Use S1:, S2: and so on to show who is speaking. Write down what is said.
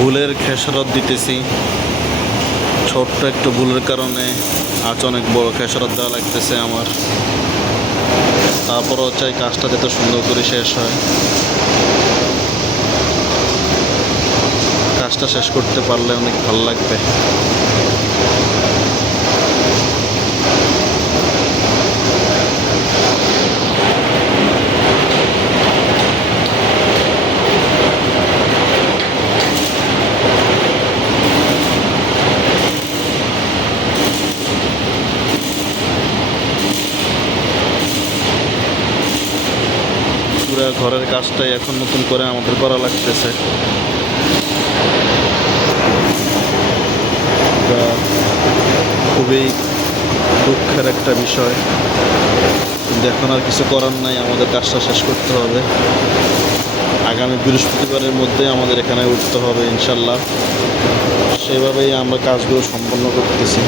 S1: ভুলের খেসারত দিতেছি। ছোট্ট একটু ভুলের কারণে আজ অনেক বড় খেসারত দেওয়া লাগতেছে আমার। তারপরও চাই কাজটা যেতে সুন্দর করে শেষ হয়। কাজটা শেষ করতে পারলে অনেক ভালো লাগবে। ঘরের কাজটাই এখন নতুন করে আমাদের করা লাগতেছে। খুবই দুঃখের একটা বিষয়। কিন্তু এখন আর কিছু করার নাই, আমাদের কাজটা শেষ করতে হবে। আগামী বৃহস্পতিবারের মধ্যে আমাদের এখানে উঠতে হবে, ইনশাল্লাহ। সেভাবেই আমরা কাজগুলো সম্পন্ন করতেছি।